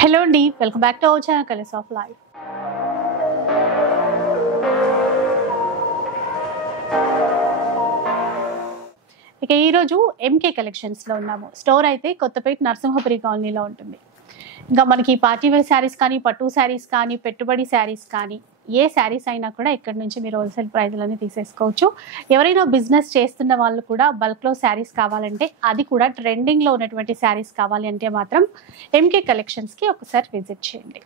Hello అండి, welcome back to our channel colours of life. ఇక ఈరోజు ఎంకే కలెక్షన్స్లో ఉన్నాము. స్టోర్ అయితే కొత్తపేట నరసింహపురి కాలనీలో ఉంటుంది. ఇంకా మనకి పార్టీ వేర్ శారీస్ కానీ, పట్టు శారీస్ కానీ, పెట్టుబడి శారీస్ కానీ, ఏ శారీస్ అయినా కూడా ఇక్కడ నుంచి మీరు హోల్సేల్ ప్రైజ్లన్నీ తీసేసుకోవచ్చు. ఎవరైనా బిజినెస్ చేస్తున్న వాళ్ళు కూడా బల్క్లో శారీస్ కావాలంటే, అది కూడా ట్రెండింగ్లో ఉన్నటువంటి శారీస్ కావాలి అంటే మాత్రం ఎంకే కలెక్షన్స్కి ఒకసారి విజిట్ చేయండి.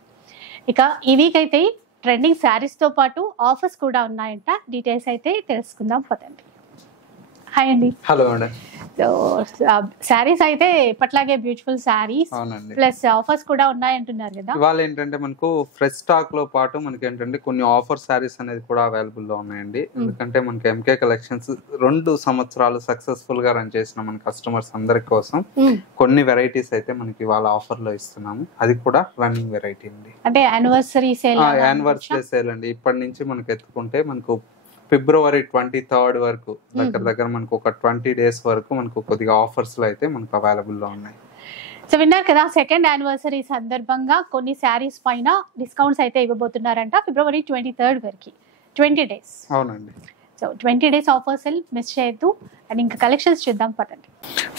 ఇక ఈ వీక్ అయితే ట్రెండింగ్ శారీస్తో పాటు ఆఫర్స్ కూడా ఉన్నాయంట. డీటెయిల్స్ అయితే తెలుసుకుందాం పదండి. హాయ్ అండి. హలో అండి. సో శారీస్ అయితే ఇప్పట్లాగే బ్యూటిఫుల్ శారీస్ ప్లస్ ఆఫర్స్ కూడా ఉన్నాయంటున్నారు కదా. ఇవాళ ఏంటంటే మనకు ఫ్రెష్ స్టాక్ లో పాటు మనకి ఏంటంటే కొన్ని ఆఫర్ శారీస్ అనేది కూడా అవైలబుల్ లో ఉన్నాయండి. ఎందుకంటే మనకి ఎంకే కలెక్షన్స్ 2 సంవత్సరాలు సక్సెస్ఫుల్ గా రన్ చేసిన మన కస్టమర్స్ అందరి కోసం కొన్ని వెరైటీస్ అయితే మనకి ఇవాళ ఆఫర్ లో ఇస్తున్నాము. అది కూడా రన్నింగ్ వెరైటీ అండి. అంటే యానివర్సరీ సేల్ అండి. ఇప్పటి నుంచి మనకి ఎత్తుకుంటే మనకు ఫిబ్రవరి 23 వరకు దగ్గర మనకు ఒక 20 days వరకు మనకు కొద్దిగా ఆఫర్స్ లో అయితే మనకు అవైలబుల్ లో ఉన్నాయి. సో విన్నారు కదా, సెకండ్ యానివర్సరీ సందర్భంగా కొన్ని శారీస్ పైన డిస్కౌంట్స్ అయితే ఇవ్వబోతున్నారంట. ఫిబ్రవరి 23 వరకు 20 days. అవునండి. సో 20 days ఆఫర్స్ మిస్ చేయొద్దు. అండ్ ఇంకా కలెక్షన్స్ చూద్దాం పదండి.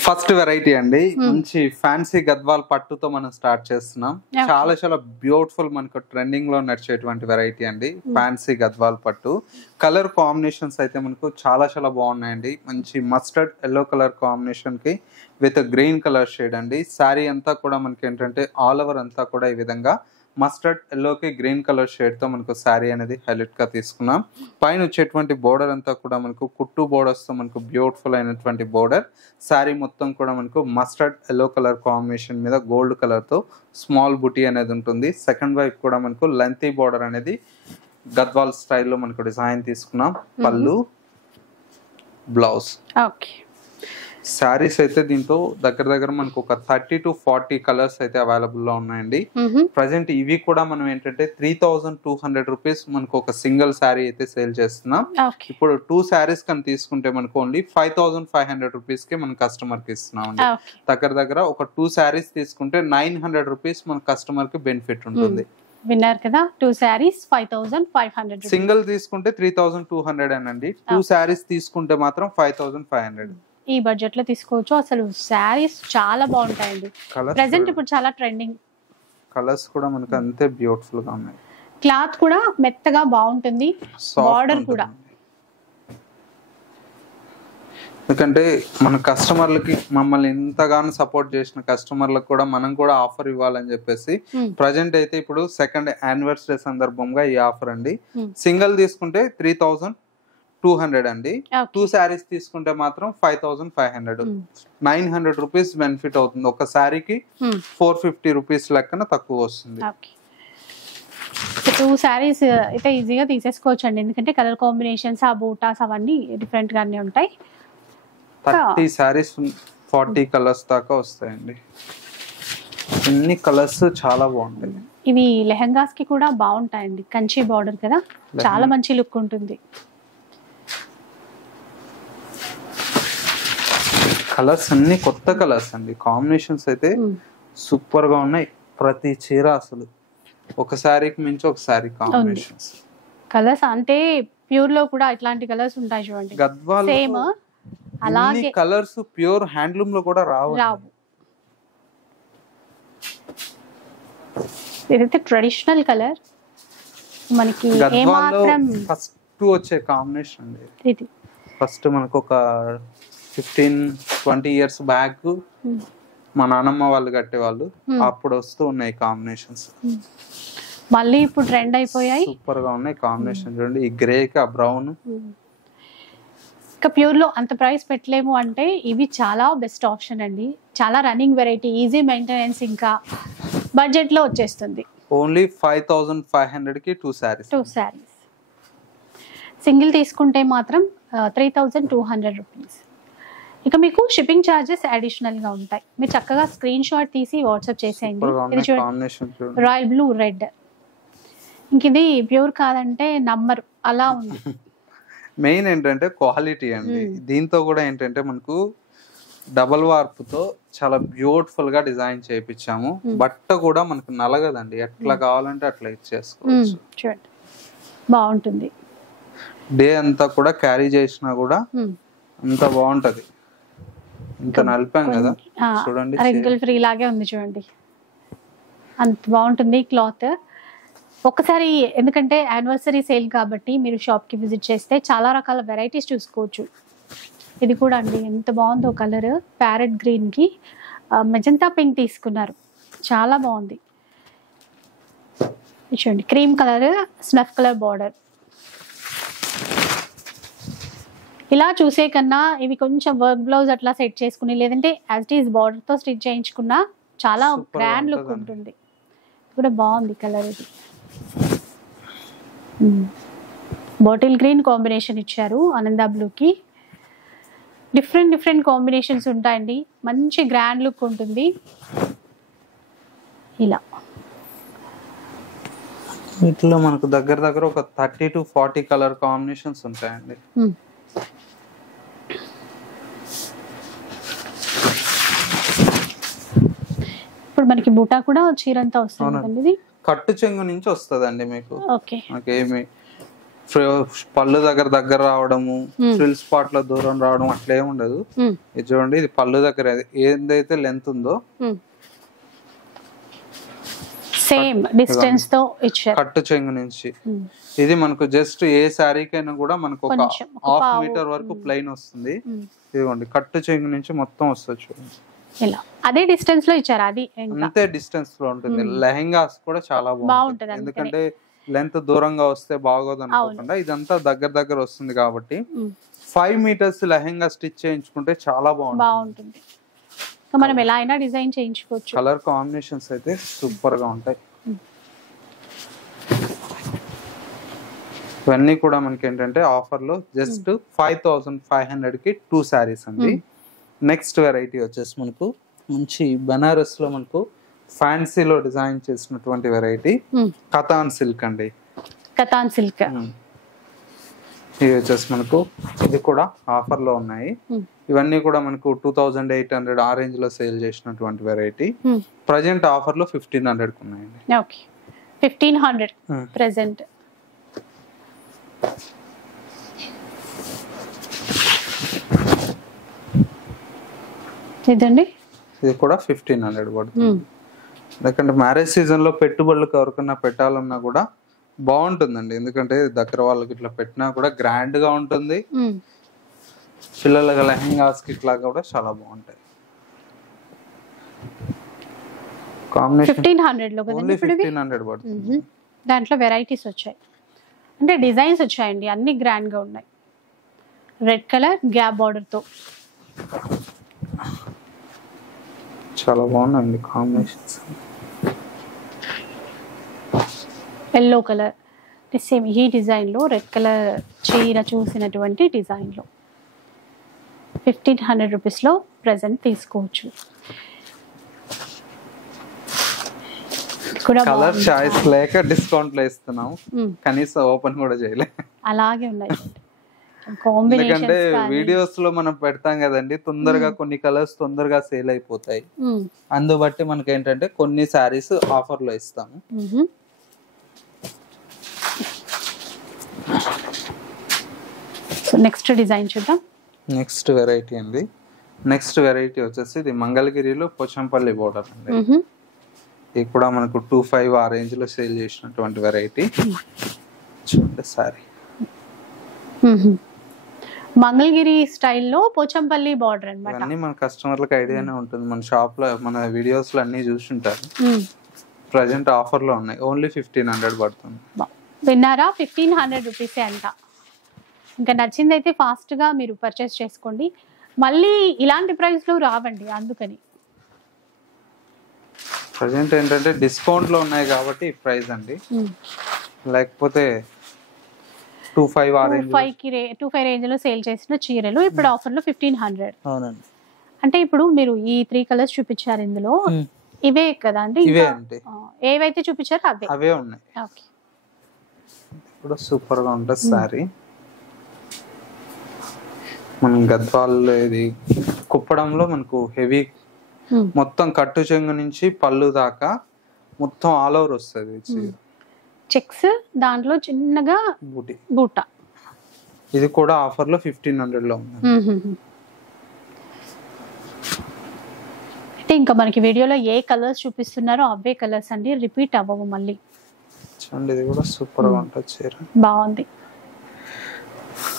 ఫస్ట్ వెరైటీ అండి, మంచి ఫ్యాన్సీ గద్వాల్ పట్టుతో మనం స్టార్ట్ చేస్తున్నాం. చాలా బ్యూటిఫుల్ మనకు ట్రెండింగ్ లో నడిచేటువంటి వెరైటీ అండి. ఫ్యాన్సీ గద్వాల్ పట్టు కలర్ కాంబినేషన్స్ అయితే మనకు చాలా బాగున్నాయండి. మంచి మస్టర్డ్ ఎల్లో కలర్ కాంబినేషన్ కి విత్ గ్రీన్ కలర్ షేడ్ అండి. శారీ అంతా కూడా మనకి ఏంటంటే ఆల్ ఓవర్ అంతా కూడా ఈ విధంగా మస్టర్డ్ ఎల్లోకి గ్రీన్ కలర్ షేడ్ తో మనకు శారీ అనేది హైలైట్ గా తీసుకున్నాం. పైన వచ్చేటువంటి బోర్డర్ అంతా కూడా మనకు కుట్టు బోర్డర్స్ తో మనకు బ్యూటిఫుల్ అయినటువంటి బోర్డర్. శారీ మొత్తం కూడా మనకు మస్టర్డ్ ఎల్లో కలర్ కాంబినేషన్ మీద గోల్డ్ కలర్ తో స్మాల్ బుటీ అనేది ఉంటుంది. సెకండ్ వైపు కూడా మనకు లెంతీ బోర్డర్ అనేది గద్వాల్ స్టైల్లో మనకు డిజైన్ తీసుకున్నాం. పళ్ళు, బ్లౌజ్. శారీస్ అయితే దీంతో దగ్గర మనకు ఒక 30 to 40 కలర్స్ అయితే అవైలబుల్ లో ఉన్నాయండి. ప్రజెంట్ ఇవి కూడా మనం ఏంటంటే 3200 రూపీస్ మనకు ఒక సింగిల్ శారీ అయితే సేల్ చేస్తున్నాం. ఇప్పుడు 2 శారీస్ కానీ తీసుకుంటే మనకు ఓన్లీ 5500 రూపీస్ కి మన కస్టమర్ కి ఇస్తున్నాం అండి. దగ్గర ఒక 2 శారీస్ తీసుకుంటే 900 రూపీస్ మన కస్టమర్ కి బెనిఫిట్ ఉంటుంది. విన్నారు కదా, 2 శారీస్ 5500. సింగిల్ తీసుకుంటే 3200 అండి. 2 శారీస్ తీసుకుంటే మాత్రం 5500. ఈ బడ్జెట్ లో తీసుకోవచ్చు. అసలు శారీస్ చాలా బాగుంటాయండి. ప్రెసెంట్ ఇప్పుడు చాలా ట్రెండింగ్. కలర్స్ కూడా మనకు అంతే బ్యూటిఫుల్ గా ఉన్నాయి. క్లాత్ కూడా మెత్తగా బాగుంటుంది. బార్డర్ కూడా ఎందుకంటే మన కస్టమర్లకి మమ్మల్ని ఎంతగానో సపోర్ట్ చేసిన కస్టమర్లకు కూడా మనం కూడా ఆఫర్ ఇవ్వాలని చెప్పేసి ప్రజెంట్ అయితే ఇప్పుడు సెకండ్ యానివర్సరీ సందర్భంగా ఈ ఆఫర్ అండి. సింగిల్ తీసుకుంటే 3200 అండి. 2 శారీస్ తీసుకుంటే మాత్రం 5500. 900 రూపీస్ బెనిఫిట్ అవుతుంది. ఒక శారీకి 450 రూపీస్ లెక్కన తక్కువ వస్తుంది. 2 శారీస్ అయితే ఈజీగా తీసేసుకోవచ్చు అండి. ఎందుకంటే కలర్ కాంబినేషన్స్, ఆ బూటాస్ అవన్నీ డిఫరెంట్ గానే ఉంటాయి. 30 శారీస్ 40 కలర్స్ దాకా వస్తాయండి. ఇన్ని కలర్స్ చాలా బాగుంటాయి. ఇవి లెహంగాస్ కి కూడా బాగుంటాయండి. కంచి బార్డర్ కదా, చాలా మంచి లుక్ ఉంటుంది. కలర్స్ అన్ని కొత్త కలర్స్ అండి. కాంబినేషన్స్ అయితే సూపర్ గా ఉన్నాయి. ప్రతి చీర అసలు ఒక శారీకి మించి ఒక శారీ కాంబినేషన్స్. కలర్స్ అంటే ప్యూర్ లో కూడా ఇట్లాంటి కలర్స్ ఉంటాయి చూడండి. గద్వాల్ సేమ్ అలాగే కలర్స్ ప్యూర్ హ్యాండ్లూమ్ లో కూడా రావు. ఇదైతే ట్రెడిషనల్ కలర్ మనకి ఏమాత్రం ఫస్ట్ వచ్చే కాంబినేషన్ అండి. ఇది ఫస్ట్ మనకు ఒక 15-20 years బ్యాక్ మా నాన్నమ్మ వాళ్ళు కట్టేవాళ్ళు. అప్పుడు వస్తూ ఉన్నాయి కాంబినేషన్స్. మళ్ళీ ఇప్పుడు ట్రెండ్ అయిపోయాయి. సూపర్ గా ఉన్నాయి కాంబినేషన్. చూడండి, ఈ గ్రే కి ఆ బ్రౌన్. ఇంకా ప్యూర్ లో అంత ప్రైస్ పెట్టలేము అంటే ఇవి చాలా బెస్ట్ ఆప్షన్ అండి. చాలా రన్నింగ్ వెరైటీ, ఈజీ మెయింటెనెన్స్, ఇంకా బడ్జెట్ లో వచ్చేస్తుంది. ఓన్లీ 5500 కి 2 శారీస్. సింగిల్ తీసుకుంటే మాత్రం 3200 రూపీస్. ఇక మీకు షిప్పింగ్ ఛార్జెస్ అడిషనల్ గా ఉంటాయి. మీరు చక్కగా స్క్రీన్ షాట్ తీసి వాట్సాప్ చేసేయండి. ఇది చూడండి, రాయల్ బ్లూ రెడ్. ఇంక ఇది ప్యూర్ కాదంటే నంబర్ అలా ఉంది. మెయిన్ ఏంటంటే క్వాలిటీ అండి. దీంతో కూడా ఏంటంటే మనకు డబల్ వార్పుతో చాలా బ్యూటిఫుల్ గా డిజైన్ చేయించాము. బట్ట కూడా మనకు నలగదండి, ఎట్లా కావాలంటే అట్లా ఇచ్చేసుకోవచ్చు. చూడండి బాగుంటుంది. డే అంతా కూడా క్యారీ చేసినా కూడా అంత బాగుంటది. ఇంత నలిపాం కదా చూడండి, రింకిల్ ఫ్రీ లాగే ఉంది చూడండి, అంత బాగుంటుంది క్లాత్. ఒక్కసారి ఎందుకంటే యానివర్సరీ సేల్ కాబట్టి మీరు షాప్కి విజిట్ చేస్తే చాలా రకాల వెరైటీస్ చూసుకోవచ్చు. ఇది కూడా అండి ఎంత బాగుందో కలర్, ప్యారెట్ గ్రీన్కి మెజంతా పింక్ తీసుకున్నారు, చాలా బాగుంది. చూడండి cream colour, snuff colour border. ఇలా చూసే కన్నా ఇవి కొంచెం వర్క్ బ్లౌజ్ అట్లా సెట్ చేసుకుని లేదంటే యాజ్ ఇట్ ఈస్ బార్డర్తో స్టిచ్ చేయించుకున్నా చాలా గ్రాండ్ లుక్ ఉంటుంది. ఇది కూడా బాగుంది కలర్. ఇది బాటిల్ గ్రీన్ కాంబినేషన్ ఇచ్చారు ఆనంద బ్లూకి. డిఫరెంట్ కాంబినేషన్స్ ఉంటాయండి, మంచి గ్రాండ్ లుక్ ఉంటుంది. ఇలా వీటిలో మనకు దగ్గర ఒక 30 to 40 కలర్ కాంబినేషన్స్ ఉంటాయండి. ఇప్పుడు మనకి బూటా కూడా చీరంతా వస్తుంది. ఇది కట్టు చెంగు నుంచి వస్తుందండి మీకు. ఓకే, ఏమి పళ్ళు దగ్గర రావడము, ఫ్రిల్ స్పాట్ లో దూరం రావడం అట్లా ఏమి ఉండదు. ఇది చూడండి, ఇది పళ్ళు దగ్గర ఏదైతే లెంత్ ఉందో సేమ్ డిస్టెన్స్ తో ఇచ్చారు కట్టు చెంగు నుంచి. ఇది మనకు జస్ట్ ఏ శారీకైనా కూడా మనకు ఒక 1/2 మీటర్ వరకు ప్లెయిన్ వస్తుంది. ఇదిగోండి కట్టు చెంగు నుంచి మొత్తం వస్తుంది చూడండి. ఇలా అదే డిస్టెన్స్ లో ఇచ్చారు, అది అంతే డిస్టెన్స్ లో ఉంటుంది. లెహెంగాస్ కూడా చాలా బాగుంటుంది, ఎందుకంటే లెంత్ దూరంగా వస్తే బాగోదు అనుకోకుండా ఇదంతా దగ్గర వస్తుంది కాబట్టి 5 మీటర్స్ లెహెంగా స్టిచ్ చేయించుకుంటే చాలా బాగుంటుంది. మనం ఎలా అయినా డిజైన్ చేయించుకోవచ్చు. కలర్ కాంబినేషన్స్ అయితే సూపర్ గా ఉంటాయి. ఇవన్నీ కూడా మనకి ఏంటంటే ఆఫర్ లో జస్ట్ 5500 కి 2 శారీస్ అండి. నెక్స్ట్ వెరైటీ వచ్చేసి మనకు మంచి బనారస్ లో మనకు ఫ్యాన్సీలో డిజైన్ చేసినటువంటి వెరైటీ కతాన్ సిల్క్ అండి. కతాన్ సిల్క్ ఇది వచ్చేసి మనకు ఇది కూడా ఆఫర్ లో ఉన్నాయి. ఇవన్నీ కూడా మనకు 2800 ఆ రేంజ్ లో సేల్ చేసినటువంటి వెరైటీ. ప్రజెంట్ ఆఫర్ లో 1500 ఉన్నాయండి. Okay, 1500 present. ఇదండి ఇది కూడా 1500 పడుతుంది. ఎందుకంటే మ్యారేజ్ సీజన్ లో పెట్టుబడులకు ఎవరికన్నా పెట్టాలన్నా కూడా బాగుంటుందండి, ఎందుకంటే దగ్గర వాళ్ళకి ఇట్లా పెట్టినా కూడా గ్రాండ్ గా ఉంటుంది. పిల్లల లెహెంగాస్ కి ఇట్లా కూడా చాలా బాగుంటాయి. కాంబినేషన్ 1500 లో ఓన్లీ 1500 పడుతుంది. దాంట్లో వెరైటీస్ వచ్చాయి, అంటే డిజైన్స్ వచ్చాయండి, అన్ని గ్రాండ్ గా ఉన్నాయి. రెడ్ కలర్ గ్యాప్ బార్డర్ తో చాలా బాగున్నాయండి కాంబినేషన్స్. ఎల్లో కలర్ సేమ్ ఈ డిజైన్ లో రెడ్ కలర్ చీర చూసినటువంటి డిజైన్ లో 1500 రూపీస్ లో ప్రెజెంట్ తీసుకోవచ్చు. కలర్ చాయిస్ లేక డిస్కౌంట్ లో ఇస్తున్నాం, కనీసం ఓపెన్ కూడా చేయలే, అలాగే ఉన్నాయి. ఎందుకంటే వీడియోస్ లో మనం పెడతాం కదండి, తొందరగా కొన్ని కలర్స్ తొందరగా సేల్ అయిపోతాయి. అందుబట్టి మనకి ఏంటంటే కొన్ని శారీస్ ఆఫర్ లో ఇస్తాము. నెక్స్ట్ డిజైన్ చూద్దాం. నెక్స్ట్ వెరైటీ అండి. నెక్స్ట్ వెరైటీ వచ్చేసి ఇది మంగళగిరిలో పోచంపల్లి బోర్డర్ అండి. ఇది కూడా మనకు 2500 ఆ రేంజ్ లో సేల్ చేసినటువంటి వెరైటీ. చూడండి సారీ మంగళగిరి స్టైల్లో పోచంపల్లి బార్డర్ అన్నమాట. అన్ని మన కస్టమర్లకు ఐడియానే ఉంటుంది, మన షాప్ లో మన వీడియోస్ లో అన్ని చూసుంటారు. ప్రజెంట్ ఆఫర్ లో ఉన్నాయి, ఓన్లీ 1500 పడుతుంది. విన్నారా, 1500 రూపీస్ అంట. ఇంకా నచ్చింది అయితే ఫాస్ట్ గా మీరు పర్చేస్ చేసుకోండి, మళ్ళీ ఇలాంటి ప్రైస్ లో రావండి. అందుకని ప్రజెంట్ ఏంటంటే డిస్కౌంట్ లో ఉన్నాయి కాబట్టి ఈ ప్రైస్ అండి, లేకపోతే 25 రేంజ్ లో సేల్ చేసిన చీరలు ఇప్పుడు ఆఫర్ లో 1500. అవునండి. అంటే ఇప్పుడు మీరు ఈ 3 కలర్స్ చూపించారు, ఇందులో ఇవే కదా అండి? ఇవే అండి, ఏవైతే చూపించారో అవే ఉన్నాయి. ఓకే, ఇప్పుడు సూపర్ గా ఉంటుంది సారీ. మనం గద్వాల్ ఇది కుప్పడంలో మనకు హెవీ మొత్తం కట్టు చెంగు నుంచి పళ్ళు దాకా మొత్తం ఆల్ ఓవర్ వస్తుంది చెక్స్, దాంట్లో చిన్నగా బూటీ బూట. ఇది కూడా ఆఫర్ లో 1500 లో ఉంది. అయితే ఇంకా మనకి వీడియోలో ఏ కలర్స్ చూపిస్తున్నారో అవే కలర్స్ అండి, రిపీట్ అవ్వవు మళ్ళీ. చూడండి ఇది కూడా సూపర్ గా ఉంటుంది చీర, బాగుంది.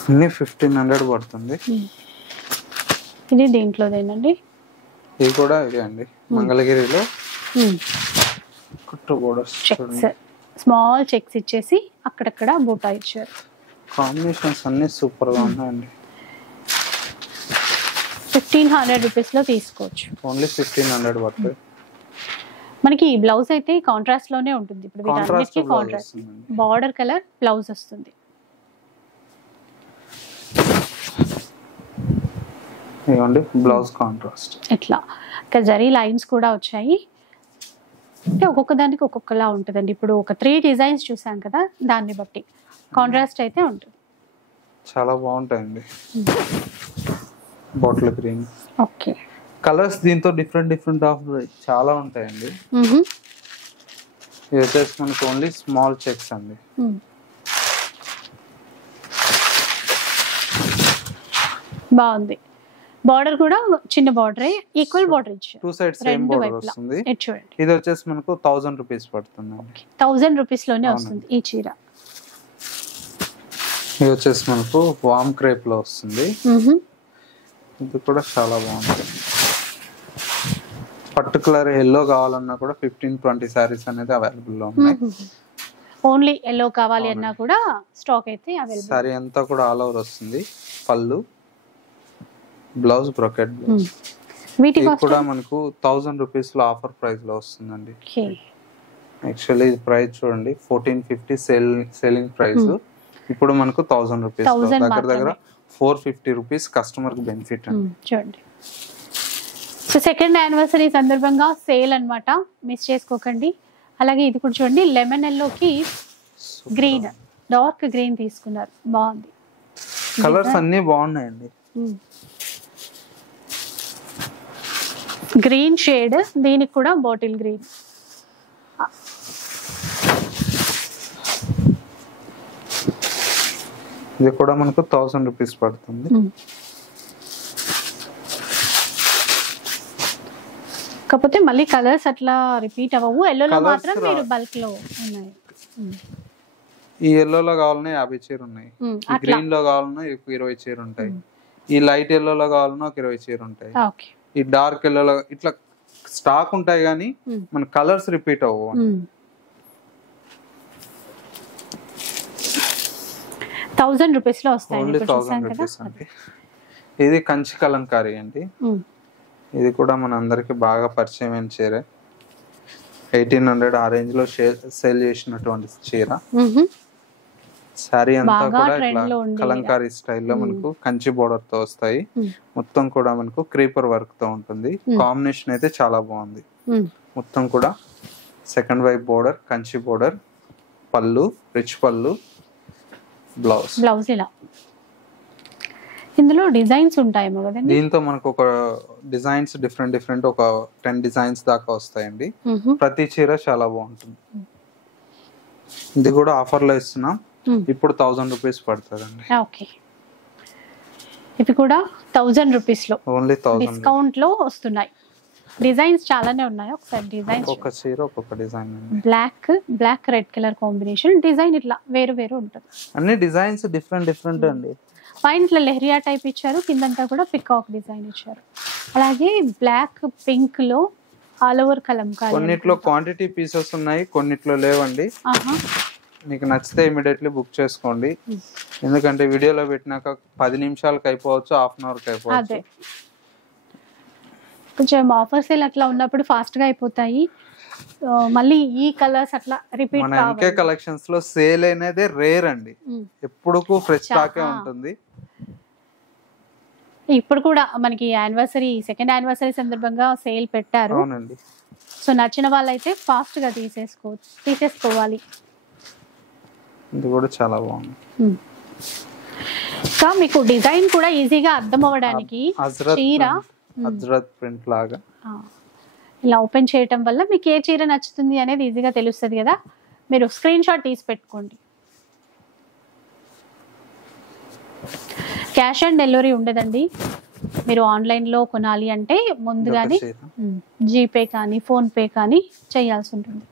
అన్ని 1500 పడుతుంది. ఇది దీంట్లోదేనండి. ఇది కూడా ఇదే అండి, మంగళగిరిలో కుట్టు బోర్డర్స్ చెక్స్, స్మాల్ చెక్స్ ఇచ్చేసి అక్కడక్కడ బూటా ఇచ్చారు. కాంబినేషన్స్ అన్ని సూపర్ గా ఉన్నాయండి. 1500 రూపీస్ లో తీసుకోవచ్చు. ఓన్లీ 1500 పడుతుంది. మనకి బ్లౌజ్ అయితే కాంట్రాస్ట్ లోనే ఉంటుంది. ఇప్పుడు contrast contrast border colour blouse వస్తుంది. ఇవ్వండి బ్లౌజ్ కాంట్రాస్ట్ ఇట్లా ఇంకా జరీ లైన్స్ కూడా వచ్చాయి. అంటే ఒక్కొక్క దానికి ఒక్కొక్కలా ఉంటుందండి. ఇప్పుడు ఒక 3 డిజైన్స్ చూసాం కదా, దాన్ని బట్టి కాంట్రాస్ట్ అయితే ఉంటుంది. చాలా బాగుంటాయండి. Bottle green. ఓకే, కలర్స్ దీంతో డిఫరెంట్ ఆఫ్ చాలా ఉంటాయండి. ఇది వచ్చేసి మనకు ఓన్లీ స్మాల్ చెక్స్ అండి. బాగుంది. బార్డర్ కూడా చిన్న బార్డర్, ఈక్వల్ బార్డర్ ఇచ్చారు. 2 సైడ్స్ సేమ్ బార్డర్ వస్తుంది. ఇది వచ్చేసి మనకు 1000 రూపీస్ పడుతుంది. 1000 రూపీస్ లోనే వస్తుంది ఈ చీర. ఇది వచ్చేసి మనకు వామ్ క్రేప్ లో వస్తుంది. ఇది కూడా చాలా బాగుంటుంది. పర్టికులర్ ఎల్లో కావాలన్నా కూడా 15-20 సారీస్ అనేది అవైలబుల్ లో ఉన్నాయి. ఓన్లీ ఎల్లో కావాలి అన్నా కూడా స్టాక్ అయితే అవైలబుల్. సారీ అంతా కూడా ఆల్ ఓవర్ వస్తుంది. పళ్ళు, బ్లౌజ్ బ్రొకెట్ బ్లౌజ్. వీటి కూడా మనకు 1000 రూపీస్ లో ఆఫర్ ప్రైస్ లో వస్తుందండి. యాక్చువల్లీ ఇది ప్రైస్ చూడండి 1450 సేలింగ్ ప్రైస్. ఇప్పుడు మనకు 1000 రూపీస్, దగ్గర 450 రూపీస్ కస్టమర్ కి బెనిఫిట్ అండి. చూడండి, సో సెకండ్ యానివర్సరీ సందర్భంగా సేల్ అన్నమాట, మిస్ చేసుకోకండి. అలాగే ఇది కూడా చూడండి, లెమన్ ఎల్లోకి గ్రీన్, డార్క్ గ్రీన్ తీసుకున్నారు, బాగుంది. కలర్స్ అన్ని బాగున్నాయండి. గ్రీన్ షేడ్, దీనికి కూడా బాటిల్ గ్రీన్. ఇది కూడా మనకు 1000 రూపీస్ పడుతుంది. కాకపోతే మళ్ళీ కలర్స్ అట్లా రిపీట్ అవ్వవు. ఎల్లోలో మాత్రం మీరు బల్క్ లో ఉన్నాయి. ఈ ఎల్లోలో కావాలన్నా 50 చీర ఉన్నాయి, ఈ గ్రీన్ లో కావాలన్నా 20 చీర ఉంటాయి, ఈ లైట్ ఎల్లోలో కావాలన్నా 20 చీర ఉంటాయి, ఈ డార్క్ ఎల్లోలో ఇట్లా స్టాక్ ఉంటాయి కానీ మన కలర్స్ రిపీట్ అవ్వవు. 1000 రూపీస్ లో వస్తాయి. ఓన్లీ 1000 రూపీస్ అండి. ఇది కంచి కలంకారీ అండి. ఇది కూడా మన అందరికి బాగా పరిచయమైన చీర. 1800 ఆ రేంజ్ లో సేల్ చేసినటువంటి చీర. సారీ అంతా కూడా ఇట్లా కలంకారీ స్టైల్లో మనకు కంచి బోర్డర్ తో వస్తాయి. మొత్తం కూడా మనకు క్రీపర్ వర్క్ తో ఉంటుంది. కాంబినేషన్ అయితే చాలా బాగుంది. మొత్తం కూడా సెకండ్ వైపు బోర్డర్, కంచి బోర్డర్, పళ్ళు, రిచ్ పళ్ళు, బ్లౌజ్ ఇలా. ఇందులో డిజైన్స్ ఉంటాయేమో కదండి. దీంతో మనకు ఒక డిజైన్స్ డిఫరెంట్ ఒక 10 డిజైన్స్ దాకా వస్తాయండి. ప్రతి చీర చాలా బాగుంటుంది. ఇది కూడా ఆఫర్ లో ఇస్తున్నాం. ఇప్పుడు 1000 రూపీస్ పడుతుందండి. ఓకే, ఇవి కూడా 1000 రూపీస్ లో, ఓన్లీ 1000 డిస్కౌంట్ లో వస్తున్నాయి. డిజైన్స్ చాలానే ఉన్నాయి. ఒకసారి డిజైన్స్, ఒక చీర ఒక్కొక్క design. Black red colour combination design ఇట్లా వేరు ఉంటుంది. అన్ని డిజైన్స్ డిఫరెంట్ అండి. పైన ఇట్లా లెహరియా టైప్ ఇచ్చారు, కిందంతా కూడా పికాక్ డిజైన్ ఇచ్చారు. అలాగే బ్లాక్ పింక్ లో ఆల్ ఓవర్ కలంకారీ. కొన్నిట్లో క్వాంటిటీ పీసెస్ ఉన్నాయి, కొన్నిట్లో లేవండి. మీకు నచ్చితే ఇమీడియట్లీ బుక్ చేసుకోండి. ఎందుకంటే వీడియోలో పెట్టినాక 10 నిమిషాలకు అయిపోవచ్చు, హాఫ్ అన్ అవర్కి అయిపోవచ్చు. కొంచెం ఆఫర్ సేల్ అట్లా ఉన్నప్పుడు ఫాస్ట్ గా అయిపోతాయి. మళ్ళీ ఈ కలర్స్ అట్లా రిపీట్ మన ఎంకే కలెక్షన్స్ లో సేల్ అనేది రేర్ అండి. ఎప్పుడు ఫ్రెష్ స్టాక్ ఉంటుంది. ఇప్పుడు కూడా మనకి సెకండ్ యానివర్సరీ సందర్భంగా సేల్ పెట్టారు. అవునండి. సో నచ్చిన వాళ్ళైతే ఫాస్ట్ గా తీసేసుకోవాలి. ఇది కూడా చాలా బాగుంది. ఇంకా మీకు డిజైన్ కూడా ఈజీగా అర్థం అవ్వడానికి చీర అజ్రత్ ప్రింట్ లాగా. ఇలా ఓపెన్ చేయటం వల్ల మీకు ఏ చీర నచ్చుతుంది అనేది ఈజీగా తెలుస్తుంది కదా, మీరు స్క్రీన్ షాట్ తీసి పెట్టుకోండి. క్యాష్ ఆన్ డెలివరీ ఉండదండి, మీరు ఆన్లైన్లో కొనాలి అంటే ముందుగానే జీపే కానీ ఫోన్పే కానీ చేయాల్సి ఉంటుంది.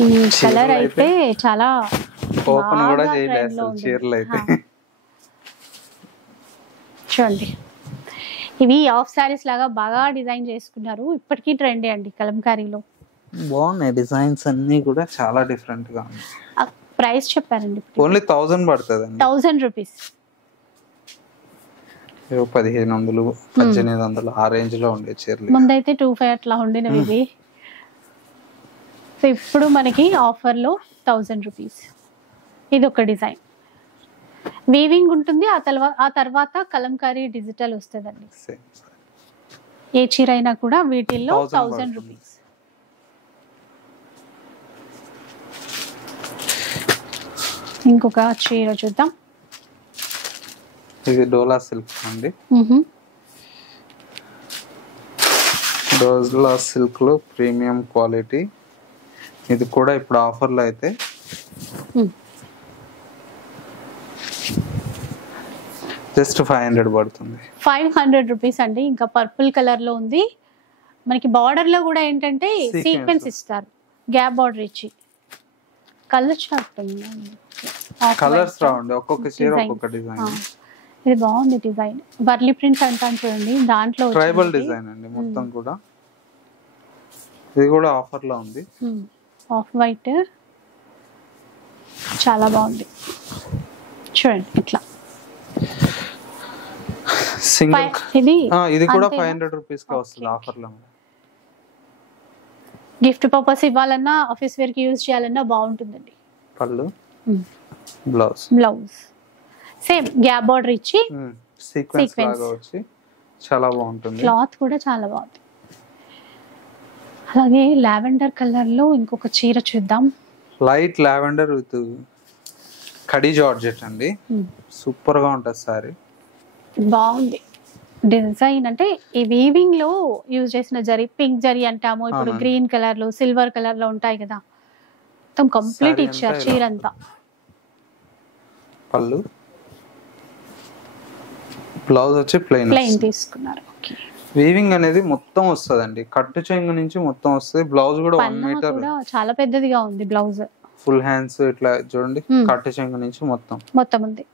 ఈ కలర్ అయితే చాలా ఓపెన్ కూడా చేయలేదు చీరలు అయితే. చూడండి, ఇవి ఆఫ్ సారీస్ లాగా బాగా డిజైన్ చేసుకున్నారు, ఇప్పటికీ ట్రెండే అండి కలంకారీలో. బాగున్నాయి డిజైన్స్ అన్ని కూడా చాలా డిఫరెంట్ గా ఉన్నాయి. ప్రైస్ చెప్పారండి, ఓన్లీ 1000 పడుతుంది అండి. 1000 రూపీస్. 1500 1800 ఆ రేంజ్ లో ఉండే చీరలు. ముందైతే 2500 అట్లా ఉండినవి ఇవి. సో ఇప్పుడు మనకి ఆఫర్ లో 1000 రూపీస్. ఇది ఒక డిజైన్, వీవింగ్ ఉంటుంది, ఆ తర్వాత కలంకారీ డిజిటల్ వస్తుందండి. ఏ చీర అయినా కూడా వీటిల్లో 1000 రూపీస్. ఇంకొక చీర చూద్దాం. ఇది డోలా సిల్క్ అండి. డోలా సిల్క్ లో ప్రీమియం క్వాలిటీ. ఇది కూడా ఇప్పుడు ఆఫర్ లో అయితే జస్ట్ 500 పడుతుంది. 500 రూపీస్ అండి. ఇంకా పర్పుల్ కలర్ లో ఉంది, మనకి బార్డర్ లో కూడా ఏంటంటే సీక్వెన్స్ ఇస్తారు, గ్యాప్ బార్డర్ ఇచ్చి. కలర్ చార్ట్ కలర్స్ రావండి, ఒక్కొక్క చీర ఒక్కొక్క డిజైన్. ఇది బాగుంది డిజైన్, బర్లీ ప్రింట్స్ అంటాను చూడండి, దాంట్లో ట్రైబల్ డిజైన్ అండి మొత్తం కూడా. ఇది కూడా ఆఫర్ లో ఉంది. ఆఫ్ వైట్ చాలా బాగుంది చూడండి ఇట్లా. సింగిల్ ఇది కూడా 500 రూపీస్ కి వస్తుంది Okay. ఆఫర్ లో. గిఫ్ట్ పర్పస్ ఇవ్వాలన్నా ఆఫీస్ వేర్ కి యూజ్ చేయాలన్నా బాగుంటుందండి. పళ్ళు బ్లౌజ్ సేమ్ గ్యాప్ బార్డర్ ఇచ్చి సీక్వెన్స్ లాగా వచ్చి చాలా బాగుంటుంది. క్లాత్ కూడా చాలా బాగుంది. అలాగే లావెండర్ కలర్ లో ఇంకొక చీర చూద్దాం. Light lavender with kadhi georgette అండి, సూపర్ గా ఉంటుంది సారీ. బాగుంది డిజైన్, అంటే ఈ వీవింగ్ లో యూజ్ చేసిన జరీ, పింక్ జరీ అంటాము, ఇప్పుడు గ్రీన్ కలర్ లో సిల్వర్ కలర్ లో ఉంటాయి కదా, మొత్తం కంప్లీట్ ఇచ్చారు చీర అంతా. పళ్ళు బ్లౌజ్ వచ్చి ప్లెయిన్ తీసుకున్నారు. వీవింగ్ అనేది మొత్తం వస్తుందండి, కట్టు చెంగు నుంచి మొత్తం వస్తుంది. బ్లౌజ్ కూడా 1 మీటర్ చాలా పెద్దదిగా ఉంది బ్లౌజ్, ఫుల్ హ్యాండ్స్ ఇట్లా చూడండి, కట్టు చెంగు నుంచి మొత్తం ఉంది.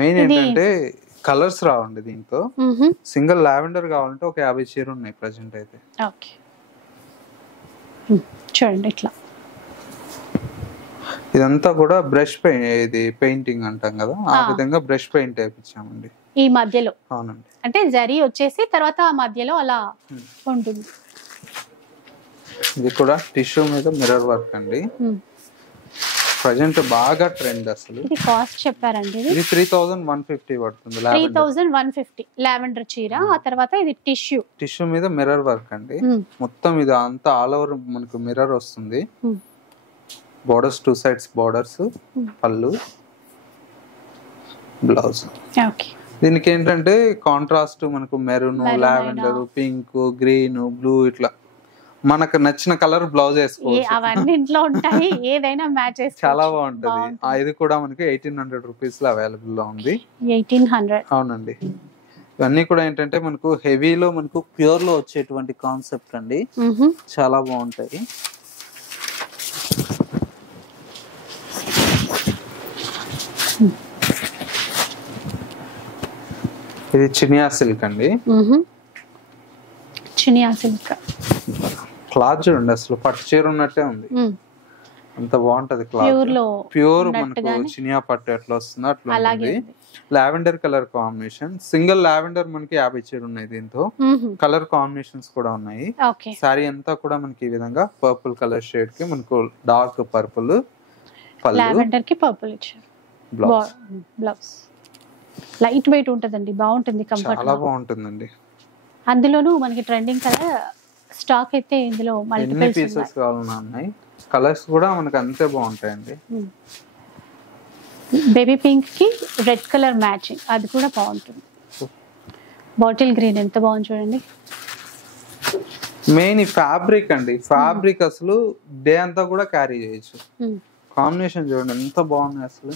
మెయిన్ ఏంటంటే కలర్స్ రావండి దీంతో. సింగిల్ లావెండర్ కావాలంటే ఒక 50 చీర ఉన్నాయి ప్రెసెంట్ అయితే. ఓకే చూడండి ఇట్లా. ఇదంతా కూడా బ్రష్ పెయింట్, ఇది పెయింటింగ్ అంటాం కదా, ఆ విధంగా బ్రష్ పెయింట్ వేయించామండి ఈ మధ్యలో. అవునండి, అంటే జరీ వచ్చేసి తర్వాత ఆ మధ్యలో అలా ఉంటుంది. ఇది కూడా టిష్యూ మీద మిర్రర్ వర్క్ అండి, ప్రజెంట్ బాగా ట్రెండ్ అసలు. ఇది కాస్ట్ చెప్పారండి, ఇది 3150 పడుతుంది. 3150 లావెండర్ చీర. ఆ తర్వాత ఇది టిష్యూ మీద మిర్రర్ వర్క్ అండి, మొత్తం ఇది అంతా ఆల్ ఓవర్ మనకు మిర్రర్ వస్తుంది. బోర్డర్స్ 2 sides బోర్డర్స్, పళ్ళు బ్లౌజ్. దీనికి ఏంటంటే కాంట్రాస్ట్ మనకు maroon, lavender, pink, green, blue ఇట్లా మనకు నచ్చిన కలర్ బ్లౌజ్ వేసుకోవచ్చు. అవన్నీ ఇంట్లో ఉంటాయి, ఏదైనా మ్యాచ్ చేసుకోవచ్చు, చాలా బాగుంటది. ఇది కూడా మనకి 1800 రూపీస్ లో అవైలబుల్ లో ఉంది. 1800. అవునండి. ఇవన్నీ కూడా ఏంటంటే మనకు హెవీలో మనకు ప్యూర్ లో వచ్చేటువంటి కాన్సెప్ట్ అండి, చాలా బాగుంటాయి. ఇది చినియా సిల్క్ అండి. చినియా సిల్క్ క్లాత్ చూడండి, అసలు పట్టు చీర ఉన్నట్టే ఉంది, అంత బాగుంటది క్లాత్. ప్యూర్ మనకు చినియా పట్టు ఎట్లా వస్తుందో అట్లా ఉంటుంది. Lavender colour combination, single lavender మనకి 50 చీర ఉన్నాయి దీంతో. కలర్ కాంబినేషన్స్ కూడా ఉన్నాయి. సారీ అంతా కూడా మనకి ఈ విధంగా పర్పుల్ కలర్ షేడ్ కి మనకు డార్క్ పర్పుల్, లావెండర్ కి పర్పుల్ ఇచ్చారు. బ్లౌజ్ లైట్ వెయిట్ ఉంటదండి, బాగుంటుంది, కంఫర్ట్ చాలా బాగుంటుందండి. అందులోనూ మనకి ట్రెండింగ్ కలర్ స్టాక్ అయితే ఇందులో మల్టిపుల్ పీసెస్ కావాలన్నా ఉన్నాయి. కలర్స్ కూడా మనకి అంతే బాగుంటాయండి. బేబీ పింక్ కి రెడ్ కలర్ మ్యాచింగ్, అది కూడా బాగుంటుంది. బాటిల్ గ్రీన్ ఎంత బాగుంది చూడండి. మెయిన్ ఈ ఫ్యాబ్రిక్ అండి, ఫ్యాబ్రిక్ అసలు డే అంతా కూడా క్యారీ చేయొచ్చు. కాంబినేషన్ చూడండి ఎంత బాగుంది అసలు,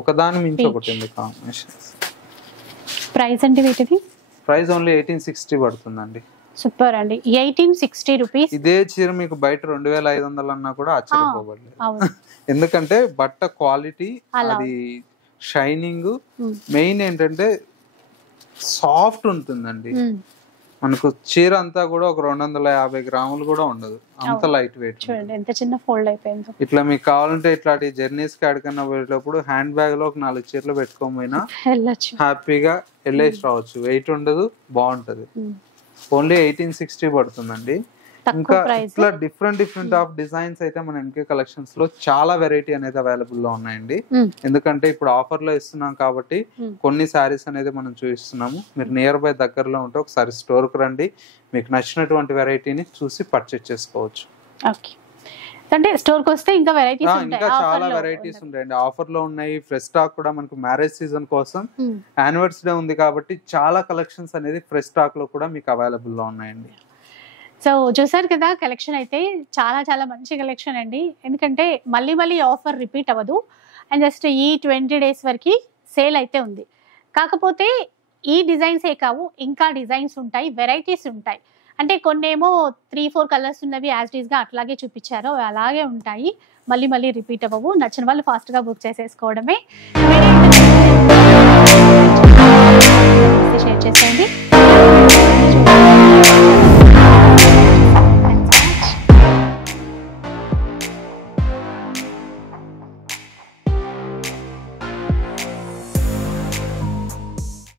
ఒకదాని మించి ఒకటి ఉంది కాంబినేషన్. ప్రైస్ అంటే వీటిది ప్రైస్ ఓన్లీ 1860 పడుతుందండి. సూపర్ అండి, 1860 రూపీస్. ఇదే చీర మీకు బయట 2500 అన్నా కూడా ఆశ్చర్యపోవట్లేదు. ఎందుకంటే బట్ట క్వాలిటీ, అది షైనింగ్, మెయిన్ ఏంటంటే సాఫ్ట్ ఉంటుందండి. మనకు చీర అంతా కూడా ఒక 250 గ్రాములు కూడా ఉండదు, అంత లైట్ వెయిట్. చూడండి ఎంత చిన్న ఫోల్డ్ అయిపోయిందో. ఇట్లా మీకు కావాలంటే ఇట్లాంటి జర్నీస్ కి ఎక్కడికన్నా వెళ్ళేటప్పుడు హ్యాండ్ బ్యాగ్ లో ఒక 4 చీరలు పెట్టుకోమైనా హ్యాపీగా వెళ్ళేసి రావచ్చు. వెయిట్ ఉండదు, బాగుంటది. ఓన్లీ 1860 పడుతుందండి. ఇంకా ఇట్లా డిఫరెంట్ ఆఫ్ డిజైన్స్ అయితే మన ఎంకే కలెక్షన్స్ లో చాలా వెరైటీ అనేది అవైలబుల్ లో ఉన్నాయండి. ఎందుకంటే ఇప్పుడు ఆఫర్ లో ఇస్తున్నాం కాబట్టి కొన్ని శారీస్ అనేది మనం చూపిస్తున్నాము. మీరు నియర్ బై దగ్గరలో ఉంటే ఒకసారి స్టోర్ కు రండి, మీకు నచ్చినటువంటి వెరైటీని చూసి పర్చేస్ చేసుకోవచ్చు. అంటే స్టోర్ కి వస్తే ఇంకా వెరైటీస్ ఉంటాయి, ఇంకా చాలా వెరైటీస్ ఉంటాయండి. ఆఫర్ లో ఉన్నాయి. ఫ్రెష్ స్టాక్ కూడా మనకు మ్యారేజ్ సీజన్ కోసం యానివర్సరీ డే ఉంది కాబట్టి చాలా కలెక్షన్స్ అనేది ఫ్రెష్ స్టాక్ లో కూడా మీకు అవైలబుల్ లో ఉన్నాయండి. సో చూసారు కదా, కలెక్షన్ అయితే చాలా చాలా మంచి కలెక్షన్ అండి. ఎందుకంటే మళ్ళీ ఆఫర్ రిపీట్ అవ్వదు. అండ్ జస్ట్ ఈ 20 days వరకు సేల్ అయితే ఉంది. కాకపోతే ఈ డిజైన్సే కావు, ఇంకా డిజైన్స్ ఉంటాయి, వెరైటీస్ ఉంటాయి. అంటే కొన్ని ఏమో 3-4 కలర్స్ ఉన్నవి యాజ్ డీస్ గా అట్లాగే చూపించారు, అవి అలాగే ఉంటాయి, మళ్ళీ రిపీట్ అవ్వవు. నచ్చిన వాళ్ళు ఫాస్ట్ గా బుక్ చేసేసుకోవడమే.